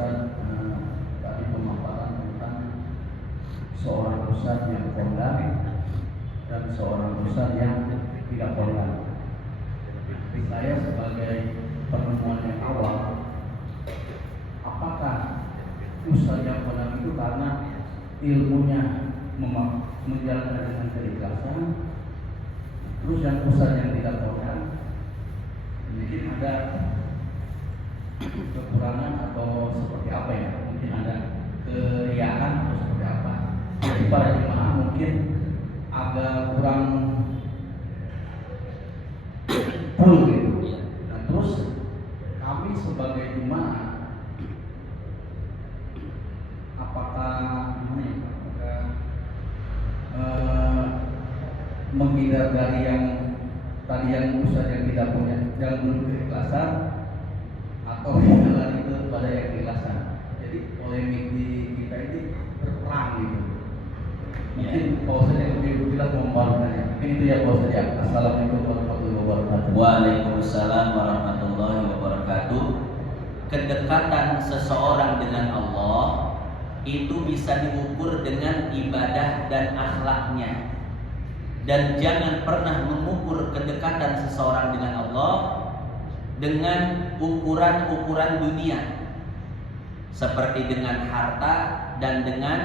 Ustaz tadi pemaparan tentang seorang ustaz yang kondang dan seorang ustaz yang tidak kondang. Saya sebagai penemuan yang awal, apakah ustaz yang kondang itu karena ilmunya menjalankan dengan keikhlasan, terus yang ustaz yang tidak kondang mungkin ada kekurangan atau seperti apa ya, mungkin ada keriaan atau seperti apa, jadi para jemaah mungkin agak kurang full gitu. Nah, terus kami sebagai jemaah apakah menghindar dari yang tadi yang ustaz yang tidak punya, yang belum keikhlasan, atau lari kepada yang keikhlasan. Jadi polemik di kita ini berperang gitu. Mungkin Pak Ustaz yang lebih jelas membawakannya. Mungkin itu ya Pak Ustaz ya. Assalamualaikum warahmatullahi wabarakatuh. Waalaikumsalam warahmatullahi wabarakatuh. Kedekatan seseorang dengan Allah itu bisa diukur dengan ibadah dan akhlaknya. Dan jangan pernah mengukur kedekatan seseorang dengan Allah dengan ukuran-ukuran dunia, seperti dengan harta dan dengan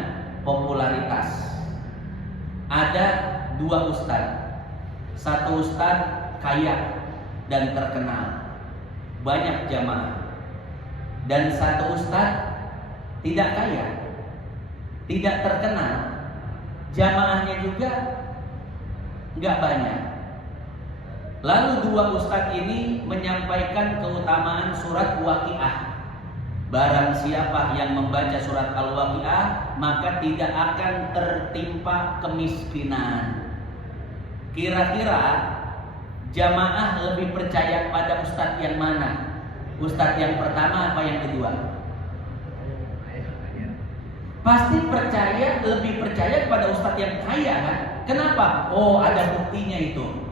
popularitas. Ada dua ustadz, satu ustadz kaya dan terkenal, banyak jamaah, dan satu ustadz tidak kaya, tidak terkenal, jamaahnya juga nggak banyak. Lalu dua ustadz ini menyampaikan keutamaan surat Waqiah. Barang siapa yang membaca surat Al-Waqiah, maka tidak akan tertimpa kemiskinan. Kira-kira jamaah lebih percaya pada ustadz yang mana? Ustadz yang pertama apa yang kedua? Pasti lebih percaya kepada ustadz yang kaya kan? Kenapa? Oh, ada buktinya itu.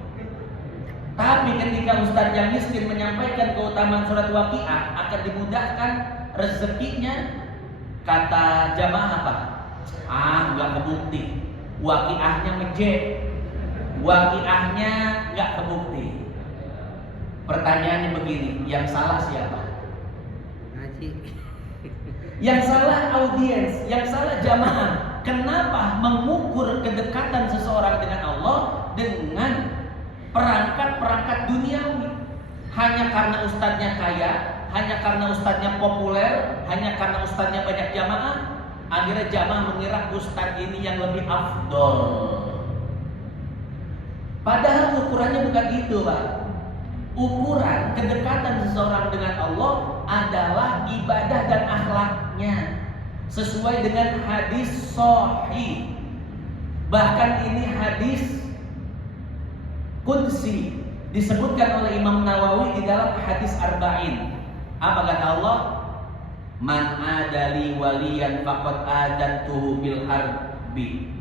Tapi ketika ustadz yang miskin menyampaikan keutamaan surat Waqiah, akan dimudahkan rezekinya. Kata jamaah apa? Nggak kebukti. Waqiahnya ngejek. Waqiahnya nggak kebukti. Pertanyaannya begini, yang salah siapa? Yang salah audiens, yang salah jamaah. Kenapa mengukur kedekatan seseorang dengan Allah dengan perangkat-perangkat duniawi? Hanya karena ustadznya kaya, hanya karena ustadznya populer, hanya karena ustadznya banyak jamaah, akhirnya jamaah mengira ustadz ini yang lebih afdol. Padahal ukurannya bukan itu, Pak. Ukuran kedekatan seseorang dengan Allah adalah ibadah dan akhlaknya, sesuai dengan hadis sahih. Bahkan ini hadis qudsi, disebutkan oleh Imam Nawawi di dalam hadis Arba'in. Apa kata Allah? Man adali waliyan faqad adantuhu bil harbi.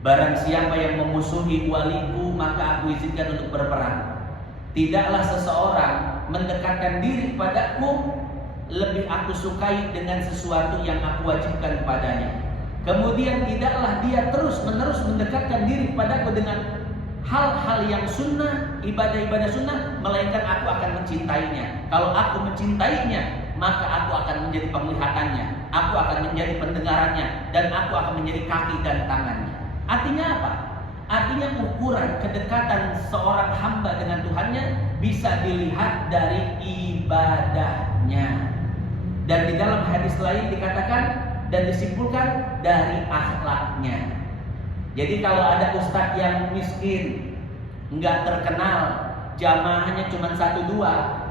Barang siapa yang memusuhi waliku, maka aku izinkan untuk berperang. Tidaklah seseorang mendekatkan diri padaku lebih aku sukai dengan sesuatu yang aku wajibkan kepadanya. Kemudian tidaklah dia terus-menerus mendekatkan diri padaku dengan hal-hal yang sunnah, ibadah-ibadah sunnah, melainkan aku akan mencintainya. Kalau aku mencintainya, maka aku akan menjadi penglihatannya, aku akan menjadi pendengarannya, dan aku akan menjadi kaki dan tangannya. Artinya apa? Artinya ukuran kedekatan seorang hamba dengan Tuhannya bisa dilihat dari ibadahnya. Dan di dalam hadis lain dikatakan dan disimpulkan dari akhlaknya. Jadi kalau ada ustadz yang miskin, nggak terkenal, jamaahnya cuma 1-2,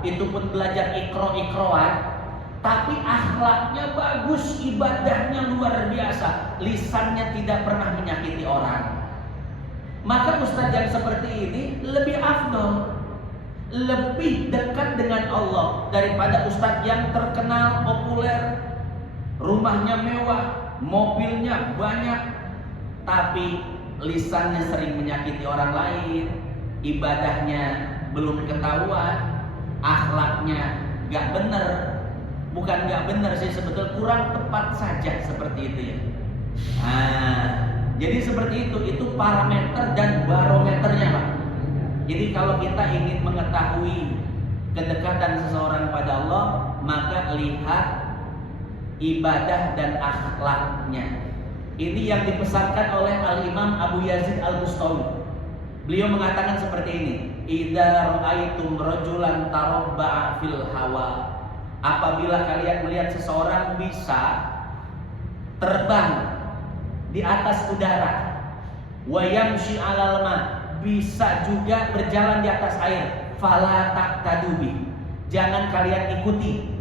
itu pun belajar ikro-ikroan, tapi akhlaknya bagus, ibadahnya luar biasa, lisannya tidak pernah menyakiti orang, maka ustadz yang seperti ini lebih afdol, lebih dekat dengan Allah daripada ustadz yang terkenal, populer, rumahnya mewah, mobilnya banyak, tapi lisannya sering menyakiti orang lain, ibadahnya belum ketahuan, akhlaknya gak bener. bukan nggak benar sih, sebetulnya kurang tepat saja seperti itu ya. Jadi seperti itu parameter dan barometernya Pak. Jadi kalau kita ingin mengetahui kedekatan seseorang pada Allah, maka lihat ibadah dan akhlaknya. Ini yang dipesankan oleh Al-Imam Abu Yazid Al-Bustami. Beliau mengatakan seperti ini, idza ra'aitum rajulan tarabba'a fil hawa, apabila kalian melihat seseorang bisa terbang di atas udara, wa yamshi 'alal ma, bisa juga berjalan di atas air, fala taqtadubi, jangan kalian ikuti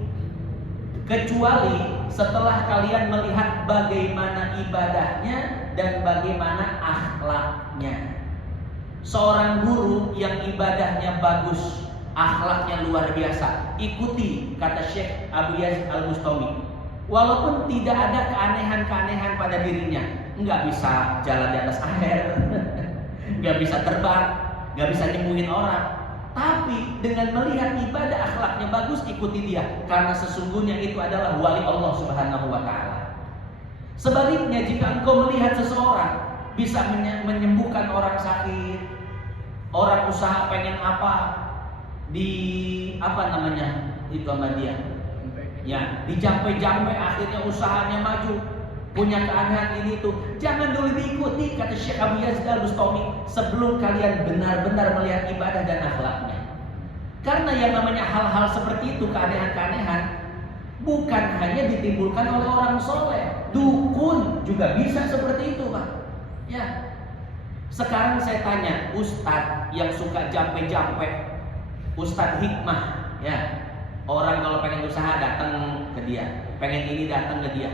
kecuali setelah kalian melihat bagaimana ibadahnya dan bagaimana akhlaknya. Seorang guru yang ibadahnya bagus, akhlaknya luar biasa, ikuti kata Syekh Abu Yazid Al-Bustami. Walaupun tidak ada keanehan-keanehan pada dirinya, nggak bisa jalan di atas air, nggak bisa terbang, nggak bisa nyembuhin orang, tapi dengan melihat ibadah akhlaknya bagus, ikuti dia, karena sesungguhnya itu adalah wali Allah Subhanahu wa Ta'ala. Sebaliknya, jika engkau melihat seseorang bisa menyembuhkan orang sakit, orang usaha pengen apa di itu sama dia, ya dijampe-jampe akhirnya usahanya maju, punya keanehan ini tuh, jangan dulu diikuti kata Syekh Abu Yazid Al-Bustami sebelum kalian benar-benar melihat ibadah dan akhlaknya. Karena yang namanya hal-hal seperti itu, keanehan-keanehan, bukan hanya ditimbulkan oleh orang soleh, dukun juga bisa seperti itu Pak. Ya, sekarang saya tanya ustadz yang suka jampe-jampe, ustadz hikmah, ya, orang kalau pengen usaha datang ke dia, pengen ini datang ke dia.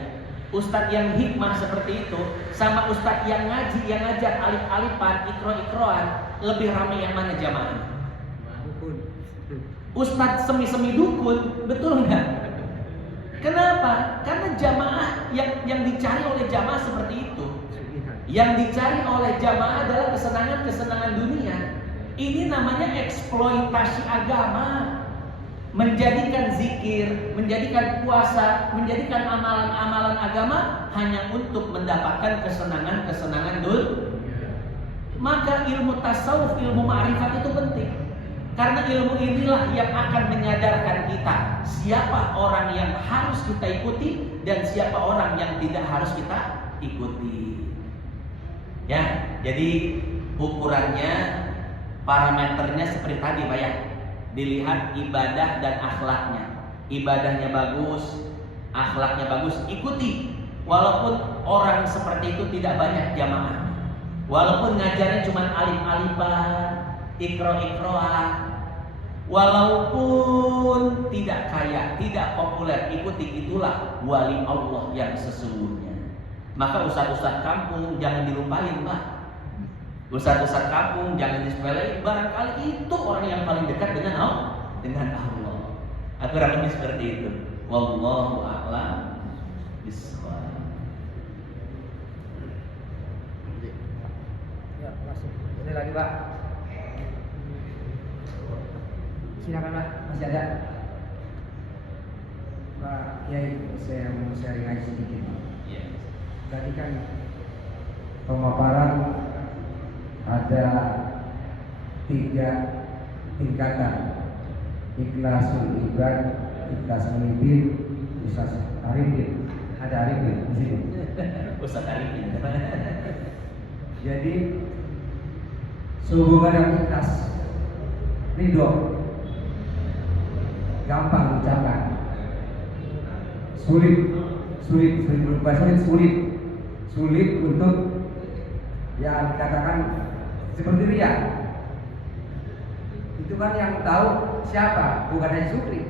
Ustadz yang hikmah seperti itu sama ustadz yang ngaji, yang ngajar alif-alifan, ikro-ikroan, lebih ramai yang mana jamaah? Ustadz semi-semi dukun, betul nggak? Kenapa? Karena jamaah yang dicari oleh jamaah seperti itu. Yang dicari oleh jamaah adalah kesenangan-kesenangan dunia. Ini namanya eksploitasi agama. Menjadikan zikir, menjadikan puasa, menjadikan amalan-amalan agama hanya untuk mendapatkan kesenangan-kesenangan dunia. Maka ilmu tasawuf, ilmu ma'rifat itu penting. Karena ilmu inilah yang akan menyadarkan kita siapa orang yang harus kita ikuti dan siapa orang yang tidak harus kita ikuti. Ya, jadi ukurannya, parameternya seperti tadi Pak ya. Dilihat ibadah dan akhlaknya. Ibadahnya bagus, akhlaknya bagus, ikuti. Walaupun orang seperti itu tidak banyak jamaah, walaupun ngajarnya cuma alif-alifan, ikro-ikroan, walaupun tidak kaya, tidak populer, ikuti, itulah wali Allah yang sesungguhnya. Maka ustadz-ustadz kampung jangan dilupain Pak. Ustadz-ustadz kampung jangan disepelein. Barangkali itu orang yang paling dekat dengan Allah. Kurang lebih seperti itu. Wallahu a'lam bishawab. Ya, masih. Ini lagi Pak. Silakan Pak, masih ada. Pak Kiai, saya mau sharing aja sedikit. Ya. Tadi kan pemaparan ada 3 tingkatan: ikhlasul ibad, ikhlas memimpin, ikhlas arifin. Ada arifin di sini. Ustaz Arifin. Jadi sehubungan dengan ikhlas, ridho, gampang diucapkan, sulit untuk yang dikatakan seperti ria. Itu kan yang tahu siapa, bukan Haji Sukri.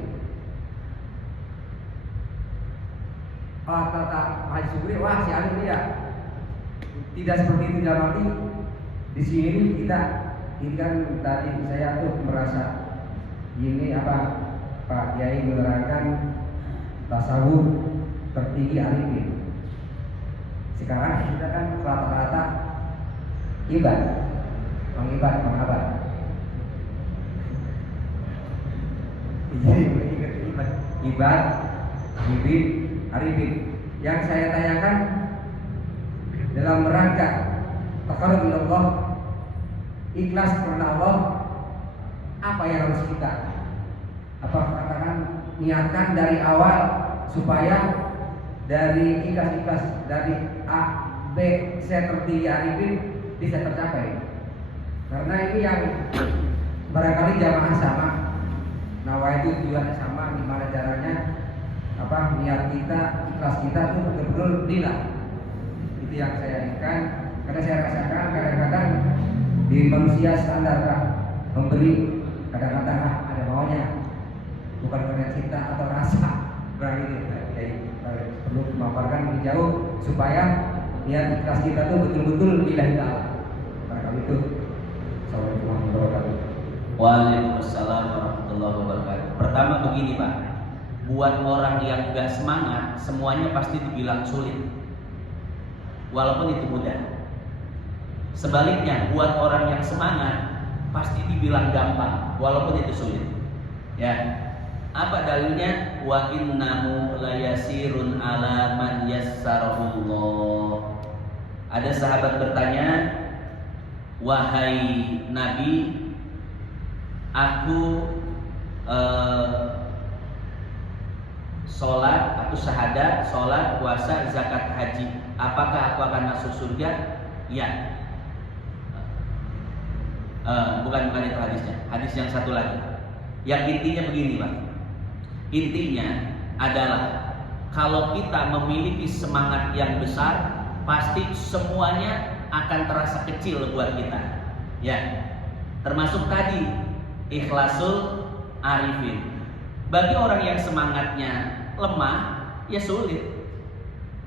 Kata Haji Sukri, wah si Anu ria. Tidak seperti itu, dalam arti di sini kita ini kan tadi saya tuh merasa ini apa Pak Kiai menerangkan tasawuf tertinggi arifin. Sekarang kita kan rata-rata mengabad. Jadi ibad Arifin. Yang saya tanyakan dalam rangka taqarrub ila Allah, ikhlas karena Allah, apa yang harus kita katakan niatkan dari awal supaya dari ikhlas dari A, B, C seperti Arifin bisa tercapai. Karena ini yang barangkali jamaah sama, nawaitu tujuannya sama, gimana caranya niat kita, ikhlas kita tuh betul-betul lillah. Itu yang saya inginkan, karena saya rasakan kadang-kadang di manusia standar memberi, kadang-kadang ada maunya, bukan karena cinta atau rasa, berarti perlu memaparkan lebih jauh supaya niat ikhlas kita tuh betul-betul lillahi ta'ala. Barangkali itu. Assalamualaikum warahmatullahi wabarakatuh. Waalaikumsalam warahmatullahi wabarakatuh. Pertama begini Pak, buat orang yang gak semangat, semuanya pasti dibilang sulit, walaupun itu mudah. Sebaliknya, buat orang yang semangat, pasti dibilang gampang, walaupun itu sulit. Ya, apa dalilnya? Wa innahu layasirun ala man yassarahullah. Ada sahabat bertanya, wahai Nabi, aku sholat, aku syahadat, sholat, puasa, zakat, haji, apakah aku akan masuk surga? Ya. Bukan itu hadisnya. Hadis yang satu lagi. Yang intinya begini Pak. Intinya adalah kalau kita memiliki semangat yang besar, pasti semuanya akan terasa kecil buat kita. Ya. Termasuk tadi ikhlasul arifin. Bagi orang yang semangatnya lemah, ya sulit.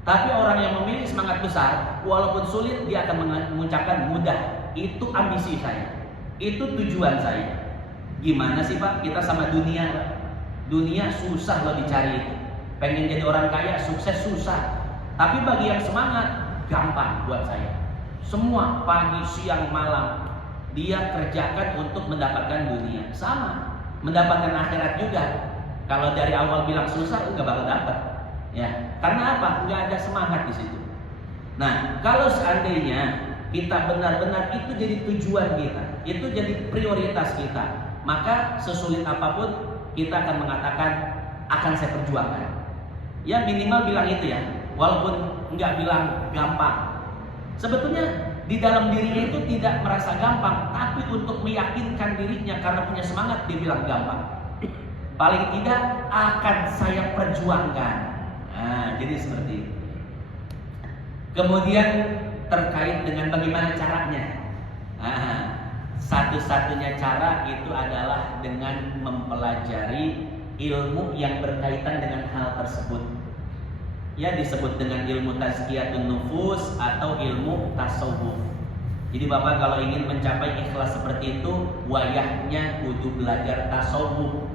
Tapi orang yang memiliki semangat besar, walaupun sulit, dia akan mengucapkan mudah. Itu ambisi saya. Itu tujuan saya. Gimana sih Pak kita sama dunia Pak? Dunia susah loh dicari itu. Pengen jadi orang kaya, sukses susah. Tapi bagi yang semangat, gampang buat saya. Semua pagi, siang, malam dia kerjakan untuk mendapatkan dunia. Sama, mendapatkan akhirat juga. Kalau dari awal bilang susah, nggak bakal dapat. Ya, karena apa? Nggak ada semangat di situ. Nah, kalau seandainya kita benar-benar itu jadi tujuan kita, itu jadi prioritas kita, maka sesulit apapun kita akan mengatakan akan saya perjuangkan. Ya minimal bilang itu ya, walaupun nggak bilang gampang. Sebetulnya di dalam dirinya itu tidak merasa gampang, tapi untuk meyakinkan dirinya karena punya semangat dia bilang gampang. Paling tidak akan saya perjuangkan. Nah, jadi seperti itu. Kemudian terkait dengan bagaimana caranya. Satu-satunya cara itu adalah dengan mempelajari ilmu yang berkaitan dengan hal tersebut. Ya disebut dengan ilmu tazkiyatun nufus atau ilmu tasawuf. Jadi Bapak kalau ingin mencapai ikhlas seperti itu, wayahnya kudu belajar tasawuf.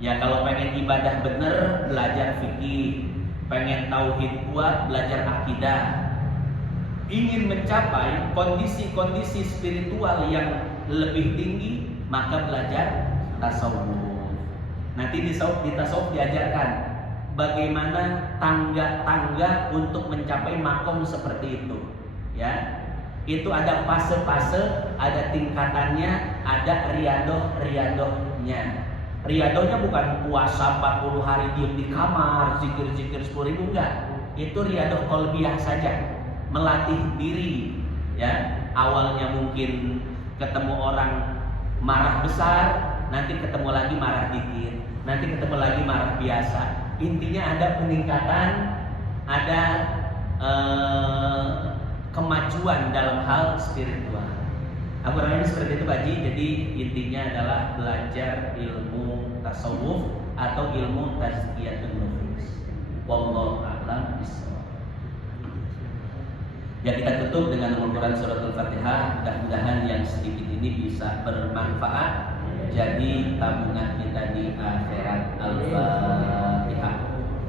Ya kalau pengen ibadah bener, belajar fikih. Pengen tauhid kuat, belajar akidah. Ingin mencapai kondisi-kondisi spiritual yang lebih tinggi, maka belajar tasawuf. Nanti di tasawuf diajarkan bagaimana tangga-tangga untuk mencapai makom seperti itu. Ya, itu ada fase-fase, ada tingkatannya, ada riadoh-riadohnya. Riadohnya bukan puasa 40 hari diem di kamar, zikir-zikir 10.000, enggak. Itu riadoh qalbiyah saja. Melatih diri, ya. Awalnya mungkin ketemu orang marah besar, nanti ketemu lagi marah dikit, nanti ketemu lagi marah biasa. Intinya ada peningkatan, ada kemajuan dalam hal spiritual. Aku kurang lebih seperti itu Pak Ji. Jadi intinya adalah belajar ilmu tasawuf atau ilmu tazkiyatun nufus. Wallahu a'lam bishawab. Ya kita tutup dengan Al-Quran surat Al-Fatihah. Mudah-mudahan yang sedikit ini bisa bermanfaat jadi tabungan kita di akhirat. Al-Fatihah.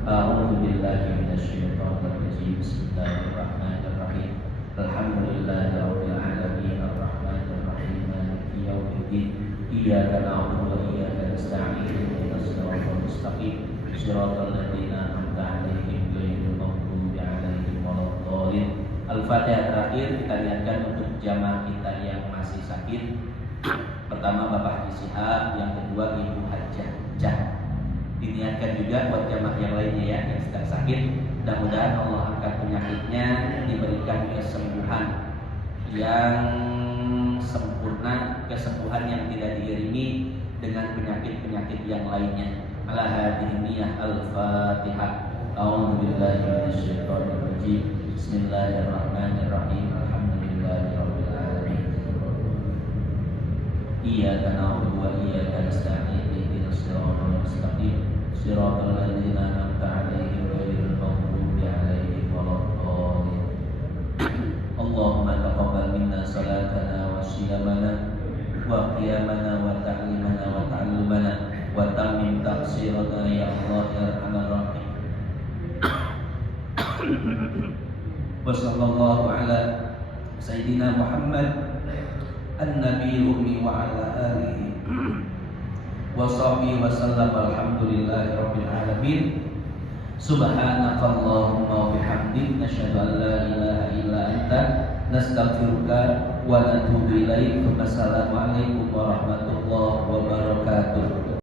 A'udzu billahi minasyaitonir rajim. Bismillahirrahmanirrahim. Alhamdulillahirabbil alamin arrahmanir rahim maliki yaumiddin. Iyyaka na'budu wa iyyaka nasta'in ihdinas siratal mustaqim. صراط الذين أنعمت عليهم غير المغضوب عليهم ولا الضالين. Al-Fatihah terakhir kita niatkan untuk jamaah kita yang masih sakit. Pertama Bapak Haji Shihab, yang kedua Ibu Hajjah. Diniatkan juga buat jamaah yang lainnya ya, yang sedang sakit. Mudah-mudahan Allah angkat penyakitnya, diberikan kesembuhan yang sempurna, kesembuhan yang tidak diiringi dengan penyakit-penyakit yang lainnya. Ala hadhihi niyyah al-Fatihah. A'udzu billahi minasyaitonir rajim. Bismillahirrahmanirrahim. Alhamdulillahirabbil alamin. Iyyaka na'budu wa iyyaka nasta'in. Ihdinas siratal mustaqim. Siratal ladzina an'amta 'alaihim ghairil maghdubi 'alaihim waladdallin. Allahumma taqabbal minna salatana wa siyamana wa qiyamana wa ta'limana wa ta'allumana wa tammim taqsirana ya Allah ya Arhamar Rahim. Wa sallallahu ala sayyidina Muhammad an-nabiyil ummi wa ala alihi wa sahbihi wa sallam. Alhamdulillahi rabbil alamin. Subhanakallahumma wa bihamdik nasyhadu an la ilaha illa anta nastaghfiruka wa natubu ilaik. Wassalamualaikum warahmatullahi wabarakatuh.